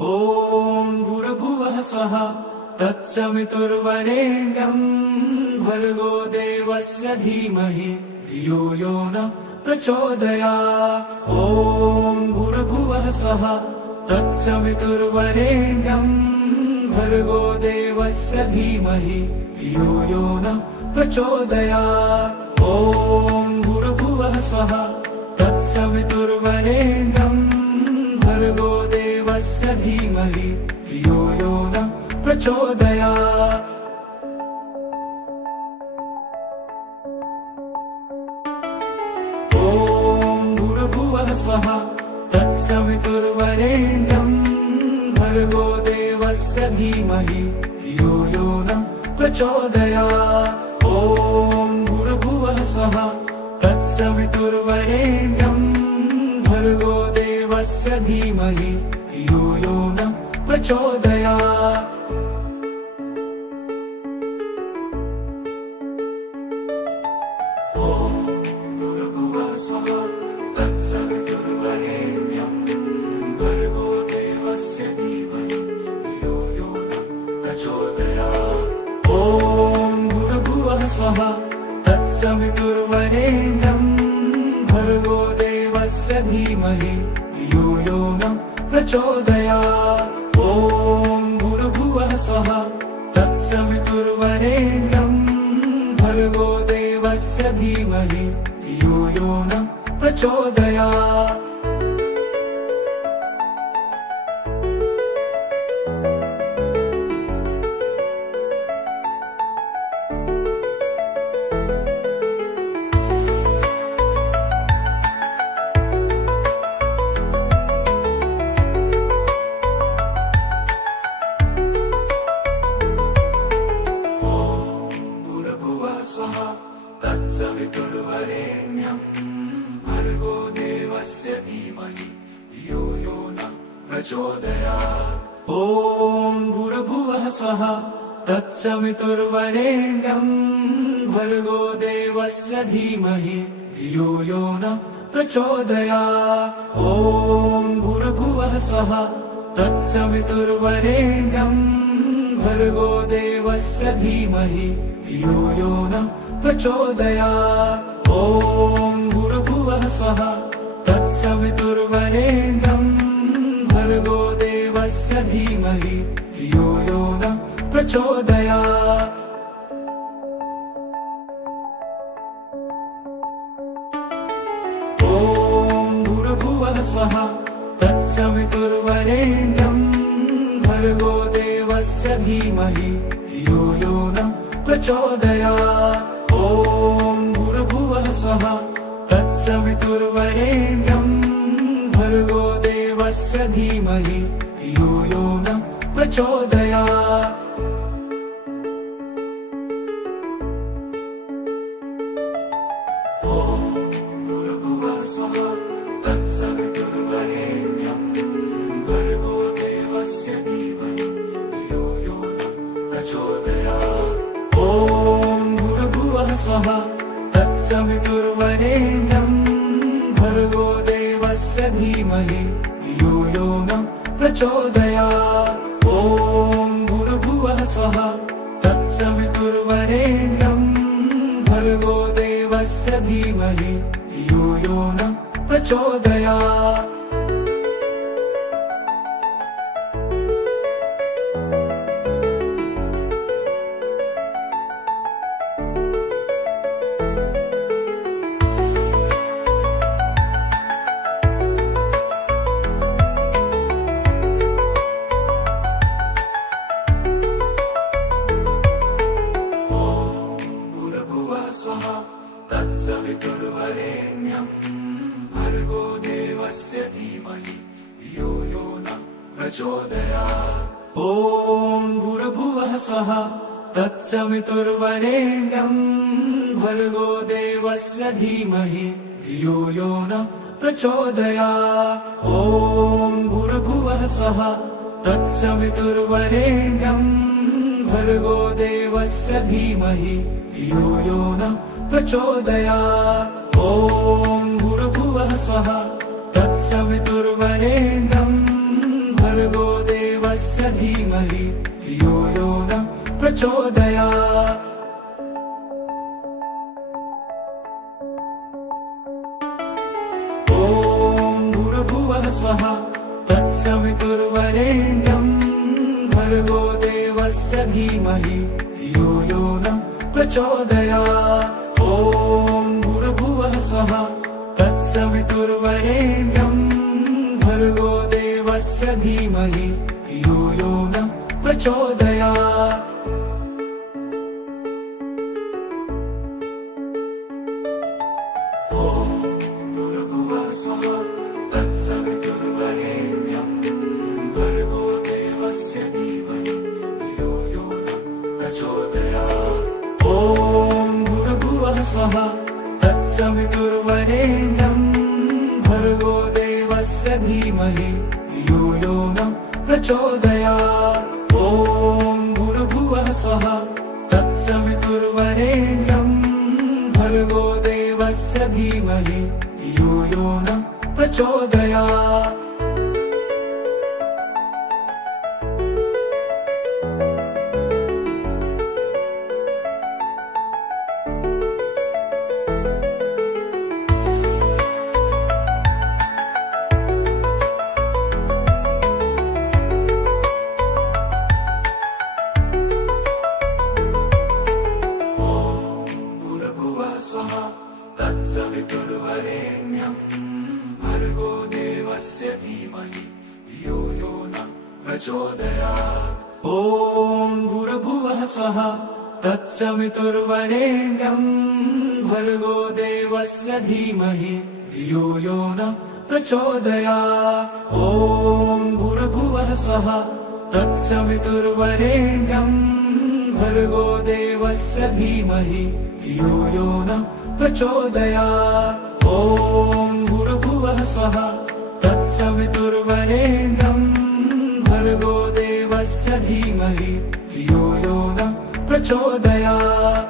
ॐ भूर्भुवः स्वः तत्सवितुर्वरेण्यम् भर्गो देवस्य धीमहि धियो यो नः प्रचोदयात्। ॐ भूर्भुवः स्वः तत्सवितुर्वरेण्यम् भर्गो देवस्य धीमहि धियो यो नः प्रचोदयात्। ॐ भूर्भुवः स्वः तत्सवितुर्वरेण्यम् भर्गो देवस्य धीमहि धियो यो नः प्रचोदयात्। ॐ भूर्भुवः स्वः तत्सवितुर्वरेण्यम् भर्गो देवस्य धीमहि धियो यो नः प्रचोदयात्। ॐ भूर्भुवः स्वः तत्सवितुर्वरेण्यम् भर्गो देवस्य धीमहि धियो यो नः प्रचोदयात्। ॐ भूर्भुवः स्वः तत्सवितुर्वरेण्यम् भर्गो देवस्य धीमहि धियो यो नः प्रचोदयात्। ॐ भूर्भुवः स्वः तत्सवितुर्वरेण्यम् भर्गो देवस्य धीमहि धियो यो नः प्रचोदयात्। ॐ भूर्भुवः स्वः तत्सवितुर्वरेण्यम् भर्गो देवस्य धीमहि धियो यो नः प्रचोदयात्। तत्सवितुर्वरेण्यम् भर्गो देवस्य धीमहि धियो यो नः प्रचोदयात्। ॐ भूर्भुवः स्वः तत्सवितुर्वरेण्यम् भर्गो देवस्य धीमहि धियो यो नः प्रचोदयात्। ॐ भूर्भुवः स्वः तत्सवितुर्वरेण्यम् भर्गो देवस्य धीमहि धियो यो नः प्रचोदयात्। ॐ भूर्भुवः स्वः तत्सवितुर्वरेण्यम् भर्गो देवस्य धीमहि धियो यो नः प्रचोदयात्। ॐ भूर्भुवः स्वः तत्सवितुर्वरेण्यम् भर्गो देवस्य धीमहि धियो यो नः प्रचोदयात्। ॐ भूर्भुवः स्वः तत्सवितुर्वरेण्यम् भर्गो देवस्य धीमहि धियो यो नः प्रचोदयात्। ॐ भूर्भुवः स्वः तत्सवितुर्वरेण्यम् भर्गो देवस्य धीमहि धियो यो नः प्रचोदयात्। ॐ भूर्भुवः स्वः तत्सवितुर्वरेण्यम् भर्गो देवस्य धीमहि धियो यो नः प्रचोदयात्। ॐ भूर्भुवः स्वः तत्सवितुर्वरेण्यम् भर्गो देवस्य धीमहि धियो यो नः प्रचोदयात्। तत्सवितुर्वरेण्यम् भर्गो देवस्य धीमहि धियो यो नः प्रचोदयात्। ॐ भूर्भुवः स्वः तत्सवितुर्वरेण्यम् भर्गो देवस्य धीमहि धियो यो नः प्रचोदयात्। ॐ भूर्भुवः स्वः तत्सवितुर्वरेण्यम् भर्गो देवस्य धीमहि धियो यो नः प्रचोदयात्। ॐ भूर्भुवः स्वः तत्सवितुर्वरेण्यम् भर्गो भर्गोदेवस्य धीमहि धियो यो नः प्रचोदयात्। ॐ भूर्भुवः स्वः तत्सवितुर्वरेण्यं भर्गो देवस्य धीमहि धियो यो नः प्रचोदयात्। ॐ भूर्भुवः स्वः तत्सवितुर्वरेण्यं भर्गो देवस्य धीमहि धियो यो नः प्रचोदयात्। स्वः तत्सवितुर्वरेण्यं भर्गो देवस्य धीमहि धियो यो नः प्रचोदयात्। ॐ भूर्भुवः स्वः तत्सवितुर्वरेण्यं भर्गो देवस्य धीमहि धियो यो नः प्रचोदयात्। तत्सवितुर्वरेण्यं भर्गो देवस्य धीमहि धियो यो नः प्रचोदयात्। ॐ भूर्भुवः स्वः तत्सवितुर्वरेण्यं भर्गो देवस्य धीमहि धियो यो नः प्रचोदयात्। ॐ भूर्भुवः स्वः तत्सवितुर्वरेण्यं भर्गो देवस्य धीमहि धियो यो नः प्रचोदयात्। ॐ भूर्भुवः स्वः तत्सवितुर्वरेण्यं भर्गो देवस्य धीमहि धियो यो नः प्रचोदयात्।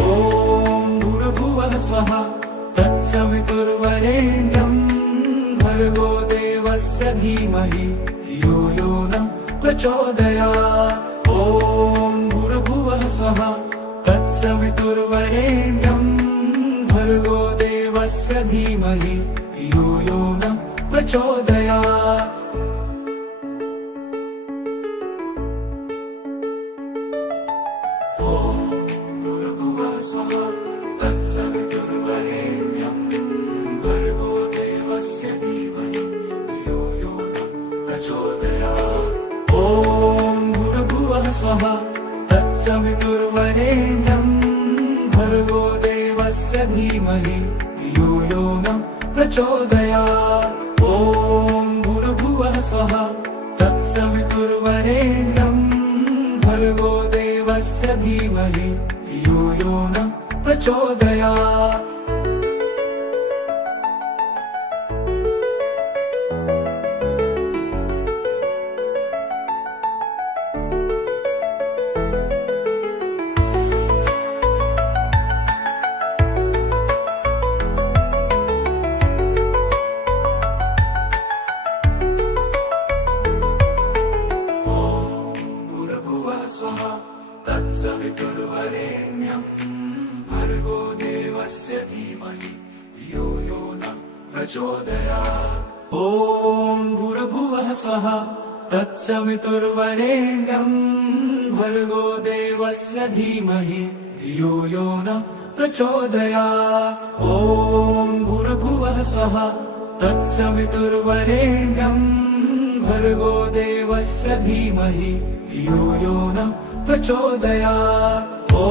ॐ भूर्भुवः स्वः तत्सवितुर्वरेण्यं भर्गो देवस्य धीमहि धियो यो नः प्रचोदयात्। ॐ भूर्भुवः स्वः तत्सवितुर्वरेण्यं भर्गो देवस्य धीमहि धियो यो नः प्रचोदयात्। ॐ भूर्भुवः स्वः तत्सवितुर्वरेण्यं भर्गो देवस्य धीमहि धियो यो नः प्रचोदयात्। ॐ भूर्भुवः स्वः तत्सवितुर्वरेण्यं भर्गो देवस्य धीमहि धियो यो नः प्रचोदयात्। ॐ भूर्भुवः स्वः तत्सवितुर्वरेण्यं भर्गो देवस्य धीमहि धियो यो नः प्रचोदयात्। तत्सवितुर्वरेण्यं भर्गो देवस्य धीमहि धियो यो नः प्रचोदयात्। ॐ भूर्भुवः स्वः तत्सवितुर्वरेण्यं भर्गो देवस्य धीमहि धियो यो नः प्रचोदयात्। ॐ भूर्भुवः स्वः तत्सवितुर्वरेण्यं भर्गो देवस्य धीमहि धियो यो नः प्रचोदयात्। ॐ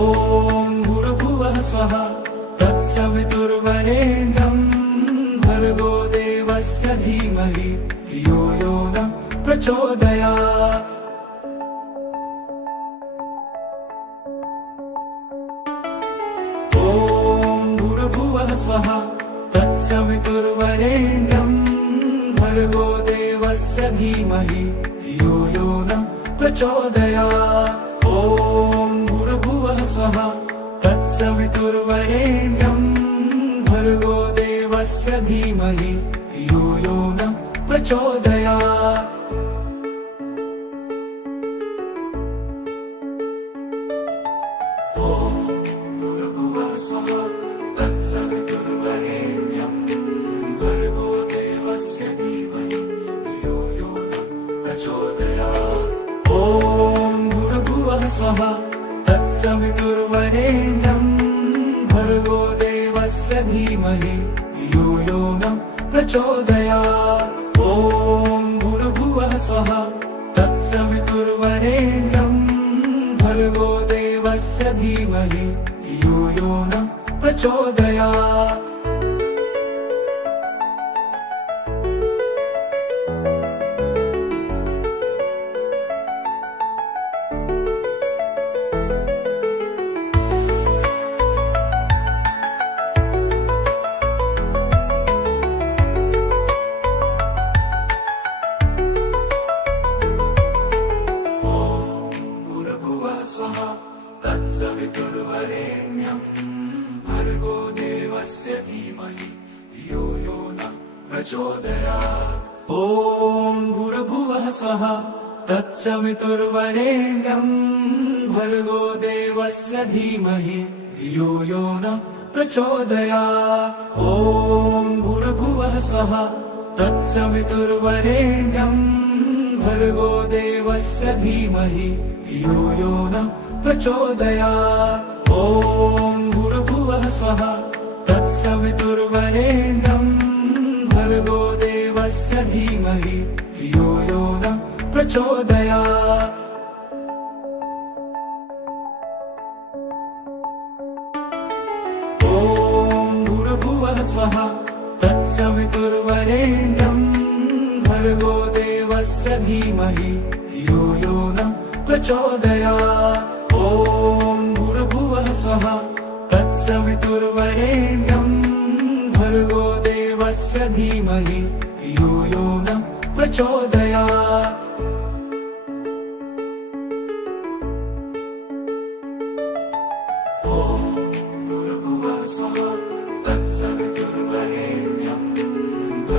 भूर्भुवः स्वः तत्सवितुर्वरेण्यं भर्गो देवस्य धीमहि धियो यो नः प्रचोदयात्। ॐ भूर्भुवः स्वः तत्सवितुर्वरेण्यं भर्गो देवस्य धीमहि धियो यो नः प्रचोदयात्। ॐ भूर्भुवः स्वः तत्सवितुर्वरेण्यं भर्गो देवस्य भूर्भुवस्वः धीमहि धियो यो नः प्रचोदयात्। ॐ भूर्भुवः स्वः तत्सवितुर्वरेण्यं भर्गो देवस्य धीमहि धियो यो नः प्रचोदयात्। ॐ भूर्भुवः स्वः तत्सवितुर्वरेण्यं भर्गो देवस्य धीमहि धियो यो नः प्रचोदयात्। ॐ भूर्भुवः स्वः तत्सवितुर्वरेण्यं भर्गो देवस्य धीमहि धियो यो नः प्रचोदयात्। तत्सवितुर्वरेण्यं भर्गो देवस्य धीमहि धियो यो नः प्रचोदयात्। ॐ भूर्भुवः स्वः तत्सवितुर्वरेण्यं भर्गो देवस्य धीमहि धियो यो नः प्रचोदयात्। ॐ भूर्भुवः स्वः तत्सवितुर्वरेण्यं भर्गो देवस्य धीमहि धियो यो नः प्रचोदयात्। ॐ भूर्भुवः स्वः तत्सवितुर्वरेण्यं भर्गो देवस्य धीमहि धियो यो नः प्रचोदयात्। ॐ भूर्भुवः स्वः तत्सवितुर्वरेण्यं भर्गो देवस्य धीमहि धियो यो नः प्रचोदयात्। ॐ भूर्भुवः स्वः तत्सवितुर्वरेण्यं भर्गो देवस्य धीमहि धियो यो नः प्रचोदयात्। ॐ भूर्भुवः स्वः तत्सवितुर्वरेण्यं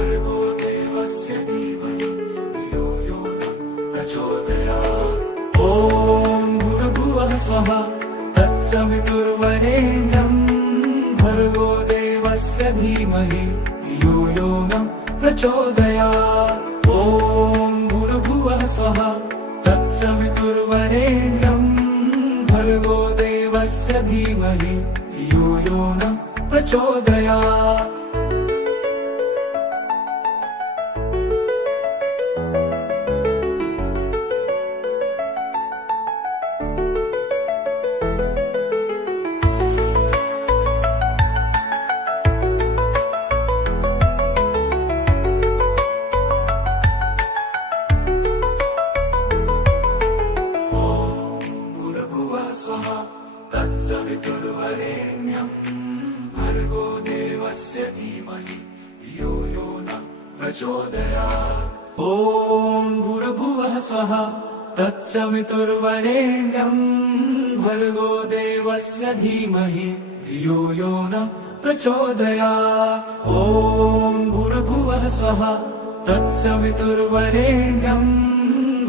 भर्गो देवस्य धीमहि धियो यो नः प्रचोदयात्। ॐ भूर्भुवः स्वः तत्सवितुर्वरेण्यं भर्गो देवस्य धीमहि धियो यो नः प्रचोदयात्। ॐ भूर्भुवः स्वः तत्सवितुर्वरेण्यं भर्गो देवस्य धीमहि धियो यो नः प्रचोदयात्। तत्सवितुर्वरेण्यं भर्गो देवस्य धीमहि धियो यो नः प्रचोदयात्। ॐ भूर्भुवः स्वः तत्सवितुर्वरेण्यं भर्गो देवस्य धीमहि धियो यो नः प्रचोदयात्। ॐ भूर्भुवः स्वः तत्सवितुर्वरेण्यं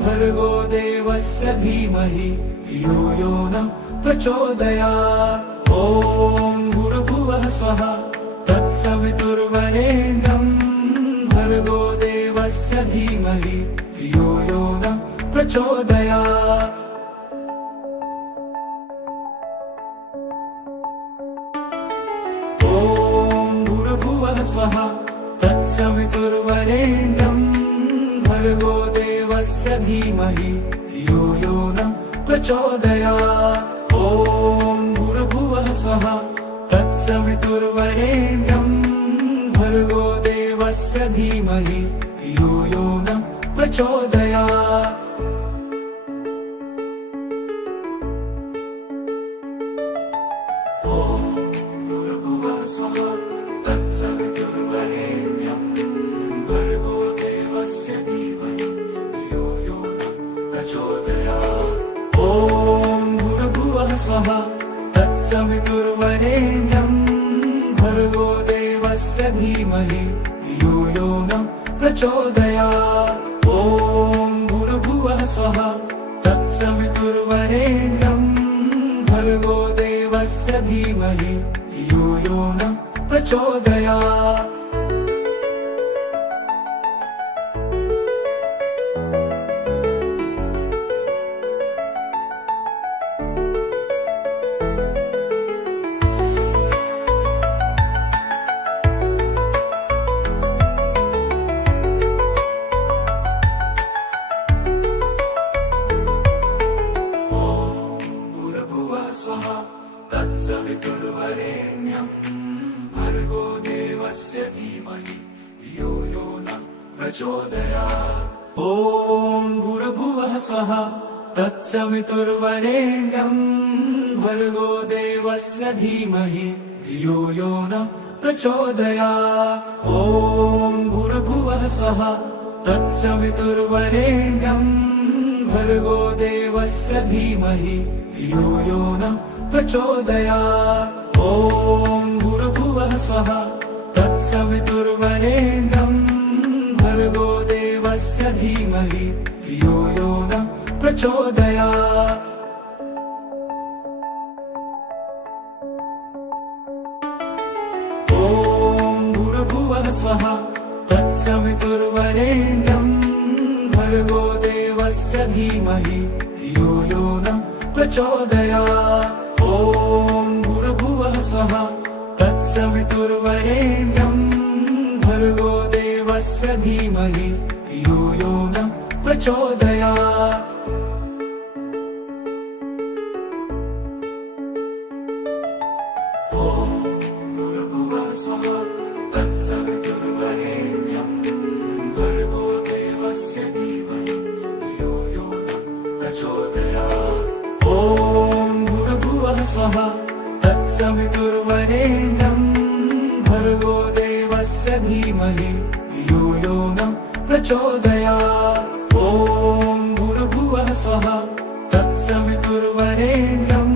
भर्गो देवस्य धीमहि धियो यो नः प्रचोदयात्। ॐ भूर्भुवः स्वः तत्सवितुर्वरेण्यं भर्गो देवस्य धीमहि धियो यो नः प्रचोदयात्। ॐ भूर्भुवः स्वः तत्सवितुर्वरेण्यं भर्गो देवस्य धीमहि धियो यो नः प्रचोदयात्। ॐ भूर्भुवः स्वः तत्सवितुर्वरेण्यं भर्गो देवस्य धीमहि धियो यो नः प्रचोदयात्। ॐ भूर्भुवः स्वः तत्सवितुर्वरेण्यं भर्गो देवस्य धीमहि धियो यो नः प्रचोदयात्। ॐ भूर्भुवः स्वः तत्सवितुर्वरेण्यं भर्गो देवस्य धीमहि धीमहि धियो यो न प्रचोदयात्। ॐ भूर्भुवः स्वः तत्सवितुर्वरेण्यं भर्गो देवस्य धीमहि धियो यो न प्रचोदयात्। तत्सवितुर्वरेण्यं भर्गो देवस्य धीमहि धियो यो न प्रचोदयात्। ॐ भूर्भुवः स्वः तत्सवितुर्वरेण्यं भर्गो देवस्य धीमहि धियो यो न प्रचोदयात्। ॐ भूर्भुवः स्वः तत्सवितुर्वरेण्यं भर्गो देवस्य धीमहि धियो यो न प्रचोदयात्। ॐ भूर्भुवः स्वः तत्सवितुर्वरेण्यं भर्गो देवस्य धीमहि धियो यो न प्रचोदयात्। ॐ भूर्भुवः स्वः तत्सवितुर्वरेण्यं भर्गो देवस्य धीमहि धियो यो न प्रचोदयात्। ॐ भूर्भुवः स्वः तत्सवितुर्वरेण्यं भर्गो देवस्य धीमहि धियो यो न प्रचोदयात्। ॐ भूर्भुवः स्वः तत्सवितुर्वरेण्यं भर्गो देवस्य धीमहि धियो यो न प्रचोदयात्। ॐ भूर्भुवः स्वः तत्सवितुर्वरेण्यं भर्गो देवस्य धीमहि धियो यो न प्रचोदयात्। ॐ भूर्भुवः स्वः तत्सवितुर्वरेण्यं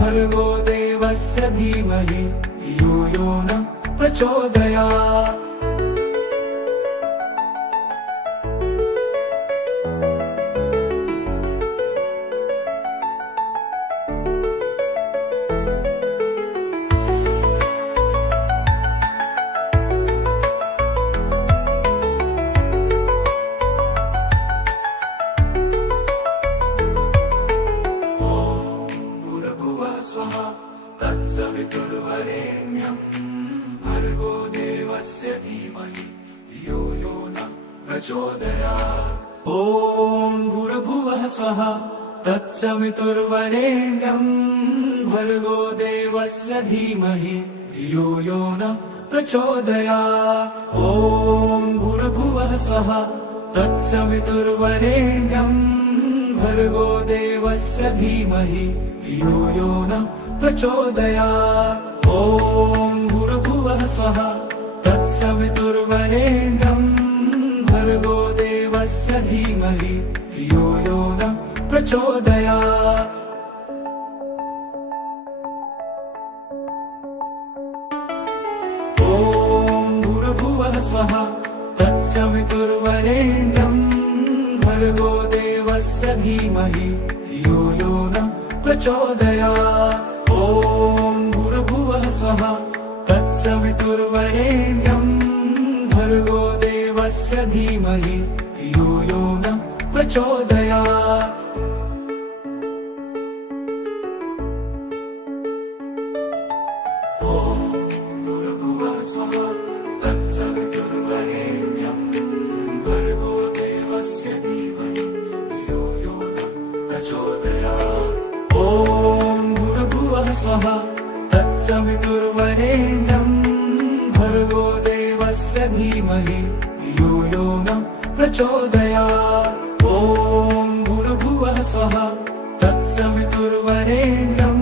भर्गो देवस्य धीमहि धियो यो न प्रचोदयात्। तत्सवितुर्वरेण्यं भर्गो देवस्य धीमहि धियो यो न प्रचोदयात्। ॐ भूर्भुवः स्वः तत्सवितुर्वरेण्यं भर्गो देवस्य धीमहि धियो यो न प्रचोदयात्। ॐ भूर्भुवः स्वः तत्सवितुर्वरेण्यं भर्गो देवस्य धीमहि धियो यो न प्रचोदयात्। ॐ भूर्भुवः स्वः तत्सवितुर्वरेण्यं भर्गो देवस्य धीमहि धियो यो न प्रचोदयात्। ॐ भूर्भुवः स्वः तत्सवितुर्वरेण्यं भर्गो देवस्य धीमहि धियो यो न प्रचोदयात्। ॐ भूर्भुवः स्वः तत्सवितुर्वरेण्यं भर्गो देवस्य धीमहि धियो यो न प्रचोदयात्। ॐ भूर्भुवः स्वः तत्सवितुर्वरेण्यं भर्गो देवस्य धीमहि धियो यो न प्रचोदयात्। ॐ भूर्भुवः स्वः तत्सवितुर्वरेण्यं भर्गो देवस्य धीमहि धियो यो न प्रचोदयात्। ॐ भूर्भुवः स्वः तत्सवितुर्वरेण्यं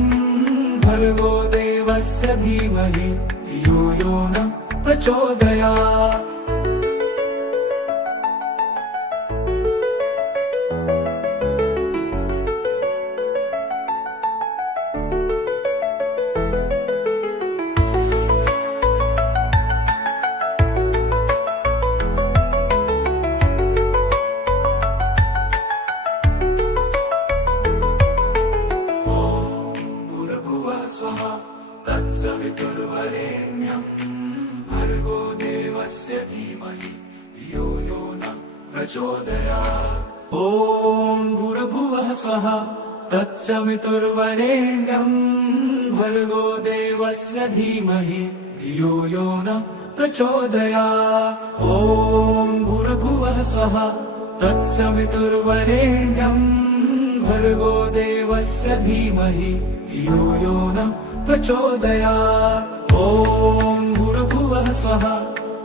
भर्गो देवस्य धीमहि धियो यो न प्रचोदयात्। ॐ देवस्य धीमहि धियो यो नः प्रचोदयात्। ॐ भूर्भुवः स्वः तत्सवितुर्वरेण्यं भर्गो देवस्य धीमहि धियो यो नः प्रचोदयात्। ॐ भूर्भुवः स्वः तत्सवितुर्वरेण्यं भर्गो देवस्य धीमहि धियो यो नः प्रचोदयात्। ॐ भूर्भुवः स्वः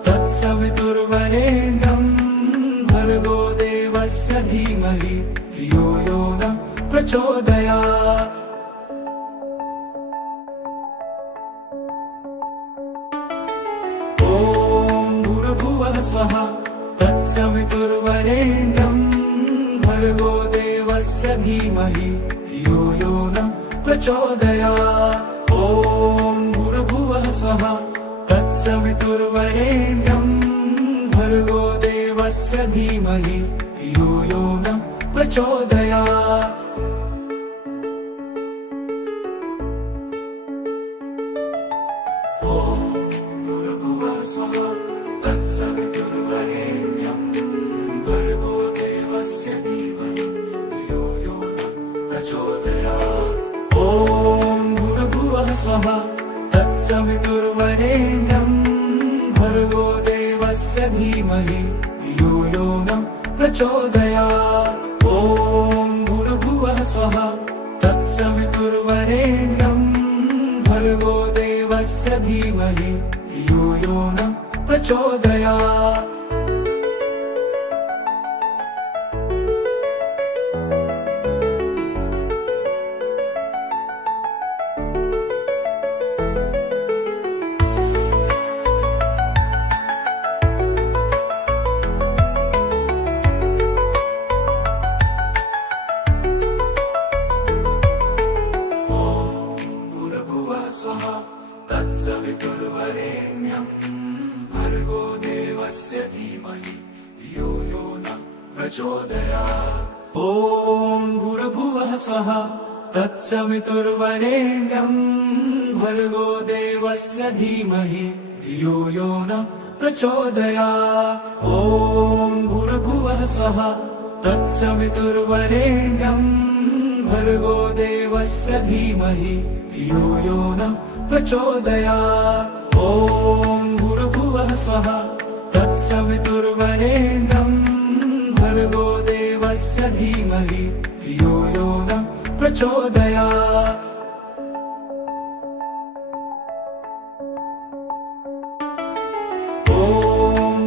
तत्सवितुर्वरेण्यं भर्गो देवस्य धीमहि धियो यो नः प्रचोदयात्। ॐ भूर्भुवः स्वः तत्सवितुर्वरेण्यं भर्गो देवस्य धीमहि धियो यो नः प्रचोदयात्। ॐ भूर्भुवः स्वः तत्सवितुर्वरेण्यं भर्गो देवस्य धीमहि धियो यो नः प्रचोदयात्। ॐ भूर्भुवः स्वः तत्सवितुर्वरेण्यं भर्गो देवस्य धीमहि धियो यो नः प्रचोदयात्। ॐ भूर्भुवः स्वः तत्सवितुर्वरेण्यं भर्गो देवस्य धीमहि धियो यो नः प्रचोदयात्। ॐ भूर्भुवः स्वः तत्सवितुर्वरेण्यं भर्गो देवस्य धीमहि धियो यो नः प्रचोदयात्। तत्सवितुर्वरेण्यं भर्गो देवस्य धीमहि धियो यो नः प्रचोदयात्। ॐ भूर्भुवः स्वः तत्सवितुर्वरेण्यं भर्गो देवस्य धीमहि धियो यो नः प्रचोदयात्। ॐ भूर्भुवः स्वः तत्सवितुर्वरेण्यं भर्गो देवस्य धीमहि धियो यो नः प्रचोदयात्। ॐ भूर्भुवः स्वः तत्सवितुर्वरेण्यं भर्गो देवस्य धीमहि धियो यो नः प्रचोदयात्। ॐ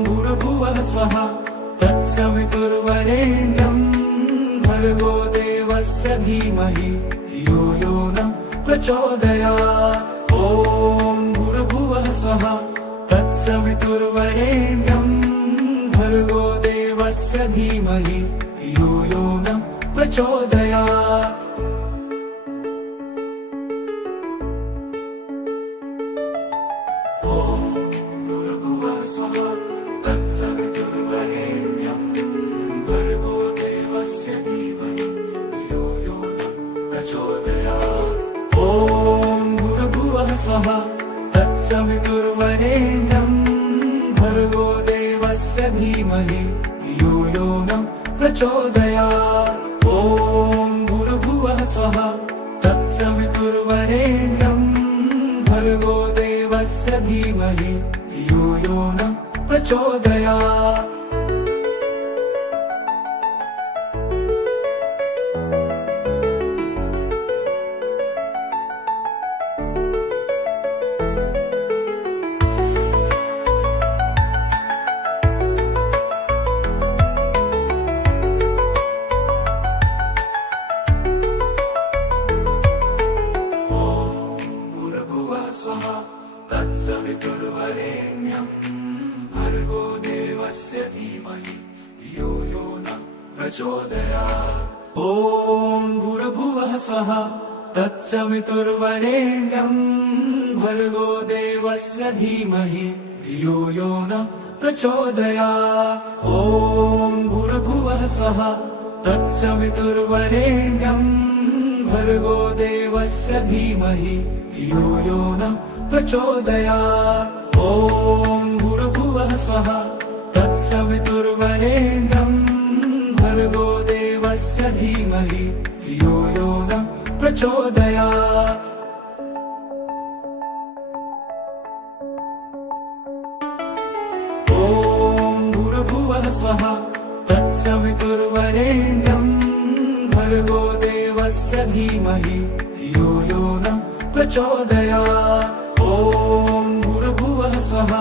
भूर्भुवः स्वः तत्सवितुर्वरेण्यं भर्गो देवस्य धीमहि धियो यो नः प्रचोदयात्। ॐ भूर्भुवः स्वः तत्सवितुर्वरेण्यं भर्गो देवस्य धीमहि धियो यो नः प्रचोदयात्। ॐ भूर्भुवः स्वः तत्सवितुर्वरेण्यं भर्गो देवस्य धीमहि धियो यो नः प्रचोदयात्। ॐ भूर्भुवः स्वः तत्सवितुर्वरेण्यं भर्गो देवस्य धीमहि धियो यो नः प्रचोदयात्। ॐ भूर्भुवः स्वः तत्सवितुर्वरेण्यं भर्गो देवस्य धीमहि धियो यो नः प्रचोदयात्। तत्सवितुर्वरेण्यं भर्गो देवस्य धीमहि धियो यो नः प्रचोदयात्। ॐ भूर्भुवः स्वः तत्सवितुर्वरेण्यं भर्गो देवस्य धीमहि धियो यो नः प्रचोदयात्। ॐ भूर्भुवः स्वः तत्सवितुर्वरेण्यं भर्गो देवस्य धीमहि धियो यो नः प्रचोदयात्। ॐ भूर्भुवः स्वः स्वः तत्सवितुर्वरेण्यं भर्गो देवस्य धीमहि धियो यो नः प्रचोदयात्। ॐ भूर्भुवः स्वः तत्सवितुर्वरेण्यं भर्गो देवस्य धीमहि धियो यो नः प्रचोदयात्। ॐ भूर्भुवः स्वः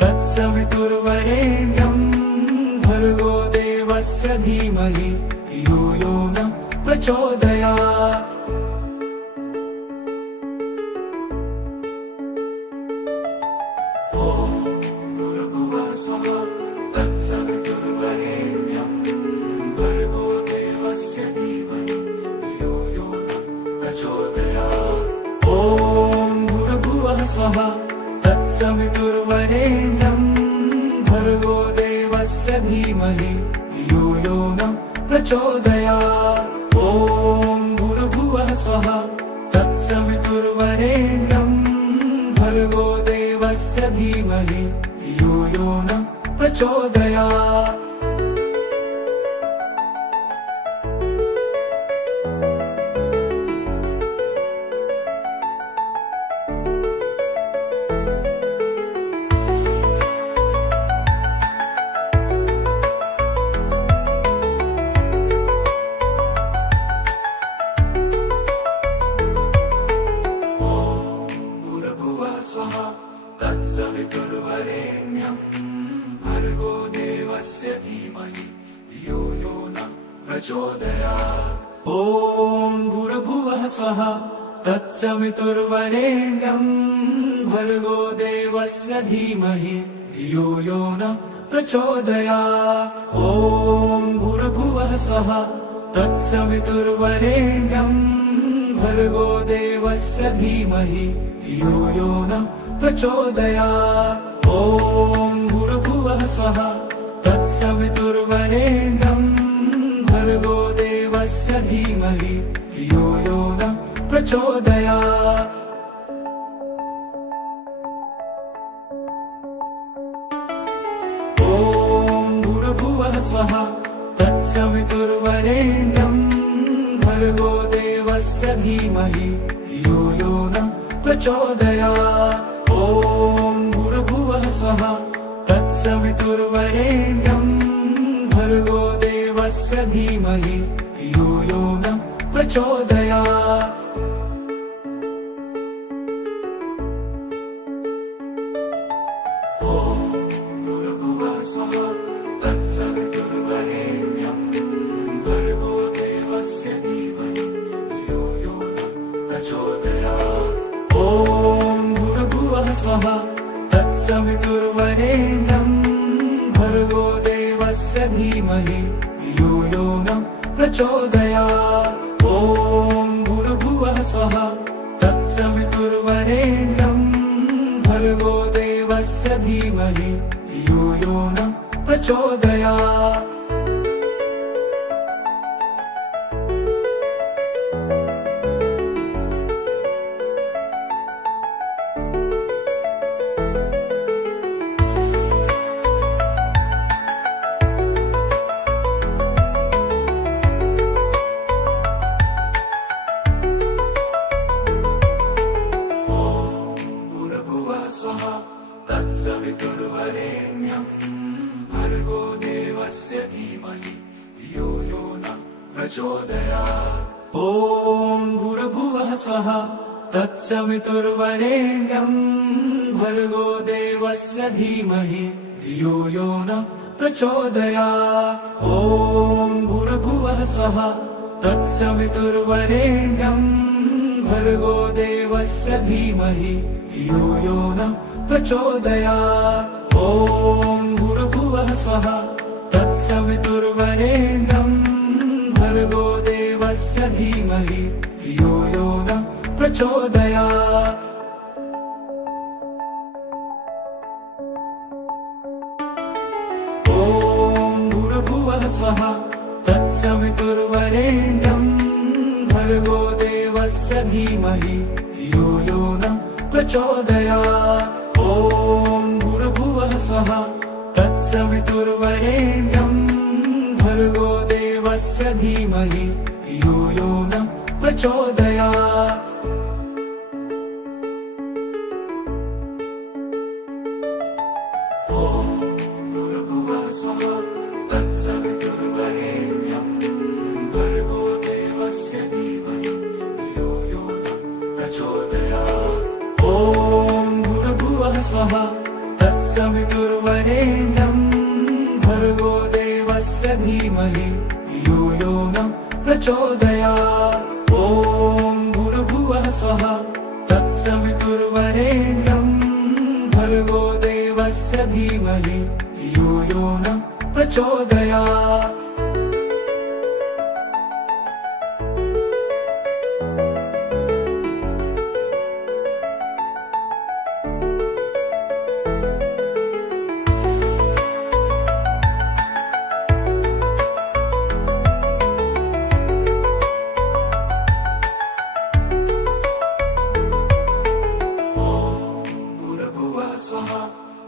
तत्सवितुर्वरेण्यं भर्गो देवस्य धीमहि धियो यो नः प्रचोदयात्। ॐ भूर्भुवः स्वः तत्सवितुर्वरेण्यं भर्गो देवस्य धीमहि धियो यो नः प्रचोदयात्। ॐ भूर्भुवः स्वः तत्सवितुर्वरेण्यं भर्गो देवस्य धीमहि धियो यो नः प्रचोदयात्। ॐ भूर्भुवः स्वः तत्सवितुर्वरेण्यं भर्गो देवस्य धीमहि धियो यो नः प्रचोदयात्। तत्सवितुर्वरेण्यं भर्गो देवस्य धीमहि धियो यो नः प्रचोदयात्। ॐ भूर्भुवः स्वः तत्सवितुर्वरेण्यं भर्गो देवस्य धीमहि धियो यो नः प्रचोदयात्। ॐ भूर्भुवः स्वः तत्सवितुर्वरेण्यं भर्गो देवस्य धीमहि धियो यो नः प्रचोदयात्। ॐ भूर्भुवः स्वः तत्सवितुर्वरेण्यं भर्गो देवस्य धीमहि धियो यो नः प्रचोदयात्। ॐ भूर्भुवः स्वः तत्सवितुर्वरेण्यं भर्गो देवस्य धीमहि धियो यो नः प्रचोदयात्। ॐ भूर्भुवः स्वः तत्सवितुर्वरेण्यं भर्गो देवस्य धीमहि धियो यो नः प्रचोदयात्। ॐ भूर्भुवः स्वः तत्सवितुर्वरेण्यं भर्गो देवस्य धीमहि धियो यो नः प्रचोदयात्। ॐ भूर्भुवः स्वः तत्सवितुर्वरेण्यं भर्गो देवस्य धीमहि धियो यो नः प्रचोदयात्। ॐ भूर्भुवः स्वः तत्सवितुर्वरेण्यं भर्गो देवस्य धीमहि धियो यो नः प्रचोदयात्। तत्सवितुर्वरेण्यं भर्गो देवस्य धीमहि धियो यो नः प्रचोदयात्। ॐ भूर्भुवः स्वः तत्सवितुर्वरेण्यं भर्गो देवस्य धीमहि धियो यो नः प्रचोदयात्। ॐ भूर्भुवः स्वः तत्सवितुर्वरेण्यं भर्गो देवस्य धीमहि धियो यो नः प्रचोदयात्। ॐ भूर्भुवः स्वः तत्सवितुर्वरेण्यं भर्गो देवस्य धीमहि धियो यो नः प्रचोदयात्। ॐ भूर्भुवः स्वः तत्सवितुर्वरेण्यं भर्गो देवस्य धीमहि धियो यो नः प्रचोदयात्। ॐ भूर्भुवः स्वः तत्सवितुर्वरेण्यं भर्गो देवस्य धीमहि धियो यो नः प्रचोदयात्। ॐ भूर्भुवः स्वः तत्सवितुर्वरेण्यं भर्गो देवस्य धीमहि धियो यो नः प्रचोदयात्। ॐ भूर्भुवः स्वः तत्सवितुर्वरेण्यं भर्गो देवस्य धीमहि धियो यो नः प्रचोदयात्। ॐ भूर्भुवः स्वः तत्सवितुर्वरेण्यं भर्गो देवस्य धीमहि धियो यो नः प्रचोदयात्।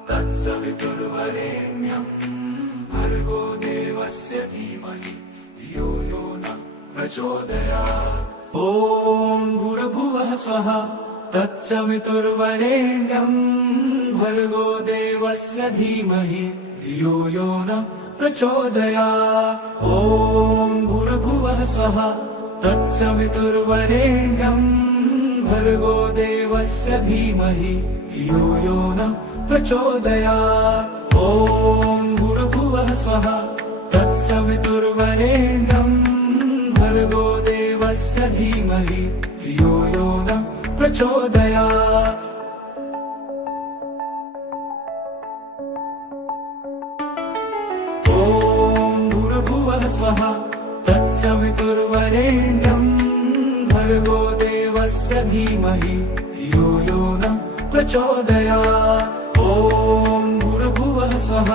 तत्सवितुर्वरेण्यं भर्गो देवस्य धीमहि धियो यो नः प्रचोदयात्। ॐ भूर्भुवः स्वः तत्सवितुर्वरेण्यं भर्गो देवस्य धीमहि धियो यो नः प्रचोदयात्। ॐ भूर्भुवः स्वः तत्सवितुर्वरेण्यं भर्गो देवस्य धीमहि धियो यो नः प्रचोदयात्। ॐ भूर्भुवः स्वः तत्सवितुर्वरेण्यं भर्गो देवस्य धीमहि धियो यो नः प्रचोदयात्। ॐ भूर्भुवः स्वः तत्सवितुर्वरेण्यं भर्गो देवस्य धीमहि धियो यो नः प्रचोदयात्। ॐ भूर्भुवः स्वः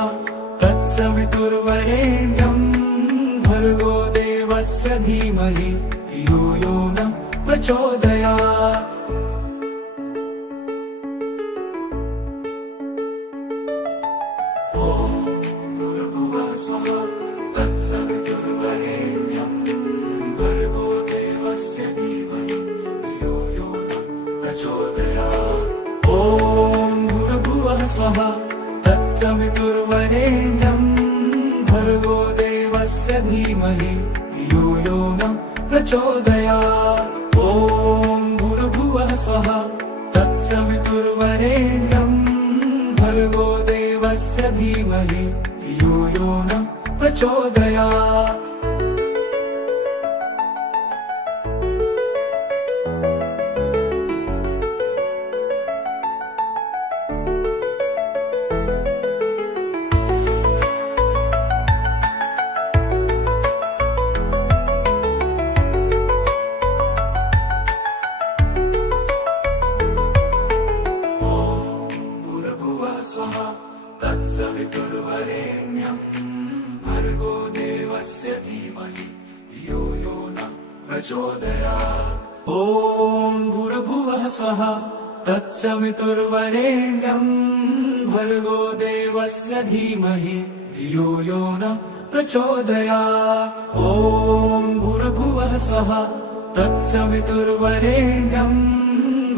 तत्सवितुर्वरेण्यं भर्गो देवस्य धीमहि धियो यो नः प्रचोदयात्। ॐ भूर्भुवः स्वः तत्सवितुर्वरेण्यं भर्गो देवस्य धीमहि धियो यो नः प्रचोदयात्। ॐ भूर्भुवः स्वः तत्सवितुर्वरेण्यं भर्गो देवस्य धीमहि धियो यो नः प्रचोदयात्। ॐ भूर्भुवः स्वः तत्सवितुर्वरेण्यं भर्गो देवस्य धीमहि धियो यो नः प्रचोदयात्। तत्सवितुर्वरेण्यं भर्गो देवस्य धीमहि धियो यो नः प्रचोदयात्। ॐ भूर्भुवः स्वः तत्सवितुर्वरेण्यं भर्गो देवस्य धीमहि धियो यो नः प्रचोदयात्। ॐ भूर्भुवः स्वः तत्सवितुर्वरेण्यं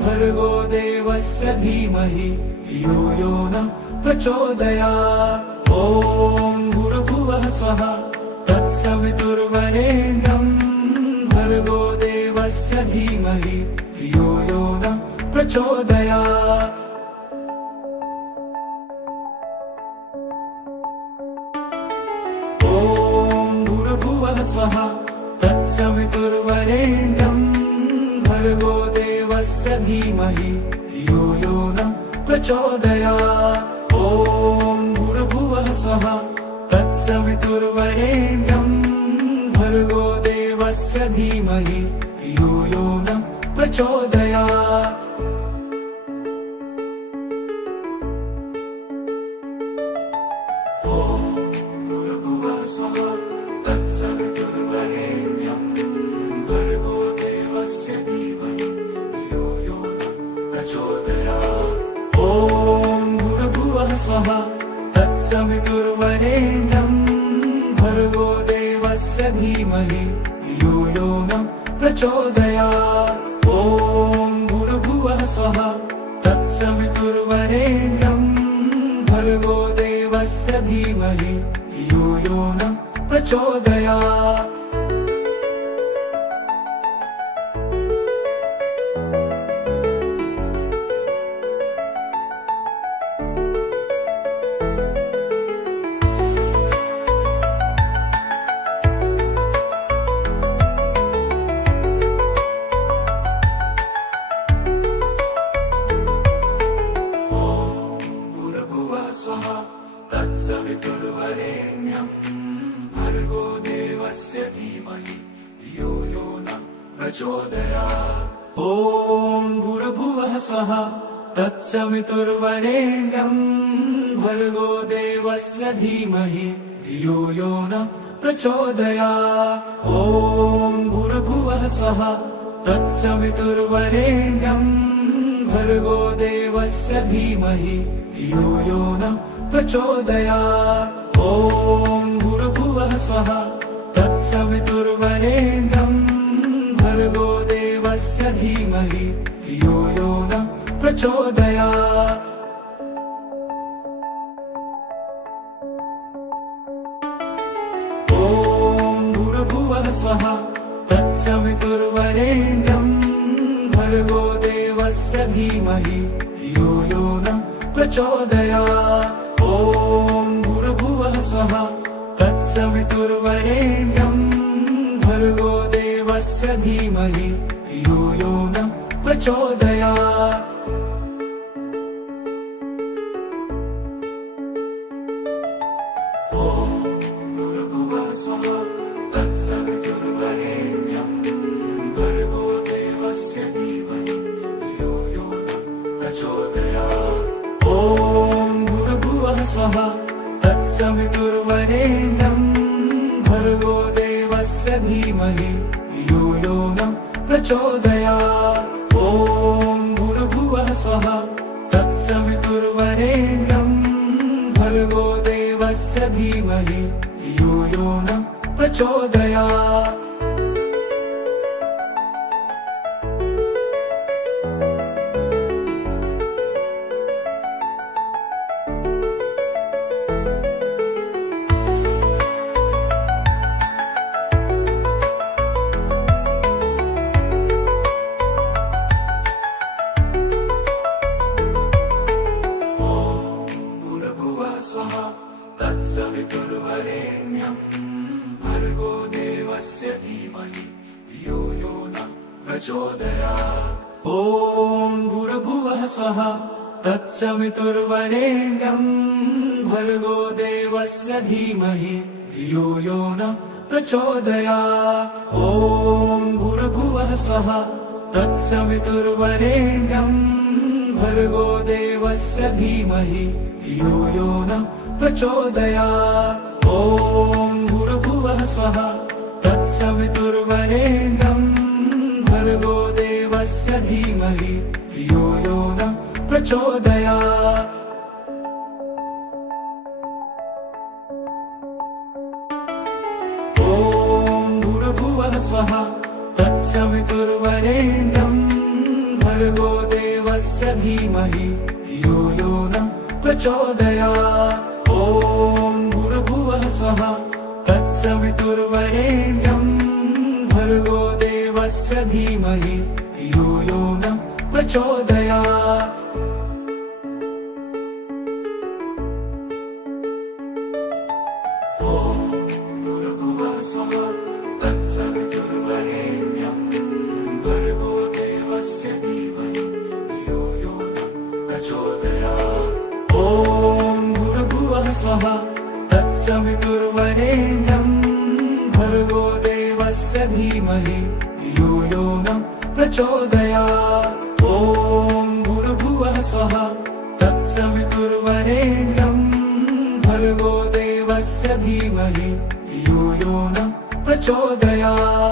भर्गो देवस्य धीमहि धियो यो नः प्रचोदयात्। ॐ भूर्भुवः स्वः तत्सवितुर्वरेण्यं भर्गो देवस्य धीमहि धियो यो नः प्रचोदयात्। ॐ भूर्भुवः स्वः तत्सवितुर्वरेण्यं भर्गो देवस्य धीमहि धियो यो नः प्रचोदयात्। ॐ भूर्भुवः स्वः तत्सवितुर्वरेण्यं भर्गो देवस्य धीमहि धियो यो नः प्रचोदयात्। ॐ भूर्भुवः स्वः तत्सवितुर्वरेण्यं भर्गो देवस्य धीमहि धियो यो नः प्रचोदयात्। ॐ भूर्भुवः स्वः तत्सवितुर्वरेण्यं भर्गो देवस्य धीमहि धियो यो नः प्रचोदयात्। ॐ भूर्भुवः स्वः तत्सवितुर्वरेण्यं भर्गो देवस्य धीमहि धियो यो नः प्रचोदयात्। तत्सवितुर्वरेण्यं भर्गो देवस्य धीमहि धियो यो नः प्रचोदयात्। ॐ भूर्भुवः स्वः तत्सवितुर्वरेण्यं भर्गो देवस्य धीमहि धियो यो नः प्रचोदयात्। ॐ भूर्भुवः स्वः तत्सवितुर्वरेण्यं भर्गो देवस्य धीमहि धियो यो नः प्रचोदयात्। ॐ भूर्भुवः स्वः तत्सवितुर्वरेण्यं भर्गो देवस्य धीमहि धियो यो नः प्रचोदयात्। ॐ भूर्भुवः स्वः तत्सवितुर्वरेण्यं भर्गो देवस्य धीमहि धियो यो नः प्रचोदयात्। ॐ भूर्भुवः स्वः तत्सवितुर्वरेण्यं भर्गो देवस्य धीमहि धियो यो नः प्रचोदयात्। ॐ भूर्भुवः स्वः तत्सवितुर्वरेण्यं भर्गो देवस्य धीमहि धियो यो नः प्रचोदयात्। ॐ भूर्भुवः स्वः तत्सवितुर्वरेण्यं भर्गो देवस्य धीमहि धियो यो नः प्रचोदयात्। ॐ भूर्भुवः स्वः तत्सवितुर्वरेण्यं भर्गो देवस्य धीमहि धियो यो नः प्रचोदयात्। तत्सवितुर्वरेण्यं भर्गो देवस्य धीमहि धियो यो नः प्रचोदयात्। ॐ भूर्भुवः स्वः तत्सवितुर्वरेण्यं भर्गो देवस्य धीमहि धियो यो नः प्रचोदयात्। ॐ भूर्भुवः स्वः तत्सवितुर्वरेण्यं भर्गो देवस्य धीमहि धियो यो नः प्रचोदयात्। ॐ भूर्भुवः स्वः तत्सवितुर्वरेण्यं भर्गो देवस्य धीमहि धियो यो नः प्रचोदयात्। ॐ भूर्भुवः स्वः तत्सवितुर्वरेण्यं भर्गो देवस्य धीमहि धियो यो नः प्रचोदयात्। ॐ भूर्भुवः स्वः तत्सवितुर्वरेण्यं भर्गो देवस्य धीमहि धियो यो नः प्रचोदयात्। ॐ भूर्भुवः स्वः तत्सवितुर्वरेण्यं भर्गो देवस्य धीमहि धियो यो नः प्रचोदयात्। ॐ भूर्भुवः स्वः तत्सवितुर्वरेण्यं भर्गो देवस्य धीमहि धियो यो नः प्रचोदयात्। ॐ भूर्भुवः स्वः तत्सवितुर्वरेण्यं भर्गो देवस्य धीमहि धियो यो नः प्रचोदयात्। ॐ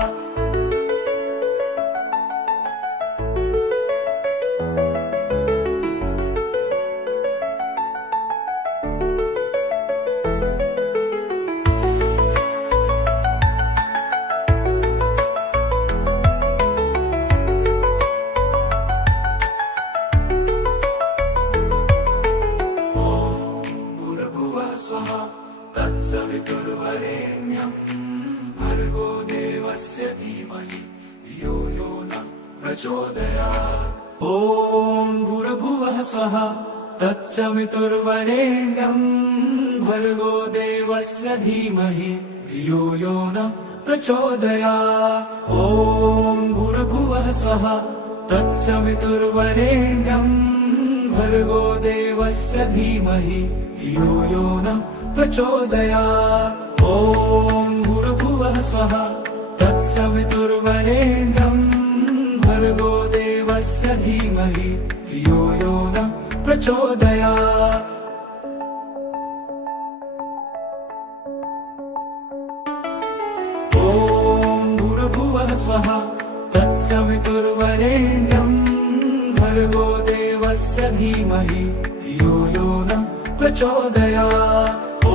स्वहा तत्सवितुर्वरेण्यं भर्गो देवस्य धीमहि धियो यो न प्रचोदयात्। ॐ भूर्भुवः स्वः तत्सवितुर्वरेण्यं भर्गो देवस्य धीमहि धियो यो न प्रचोदयात्। ॐ भूर्भुवः स्वः तत्सवितुर्वरेण्यं भर्गो देवस्य धीमहि धियो यो न प्रचोदयात्। ॐ भूर्भुवः स्वः तत्सवितुर्वरेण्यं भर्गो देवस्य धीमहि धियो यो न प्रचोदयात्। ॐ भूर्भुवः स्वः तत्सवितुर्वरेण्यं भर्गो देवस्य धीमहि धियो यो न प्रचोदयात्। ॐ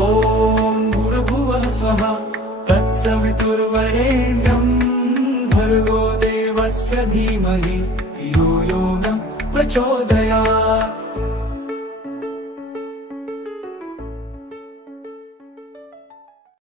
भूर्भुवः स्वः तत्सवितुर्वरेण्यं भर्गो देवस्य धीमहि धियो यो न प्रचोदयात्।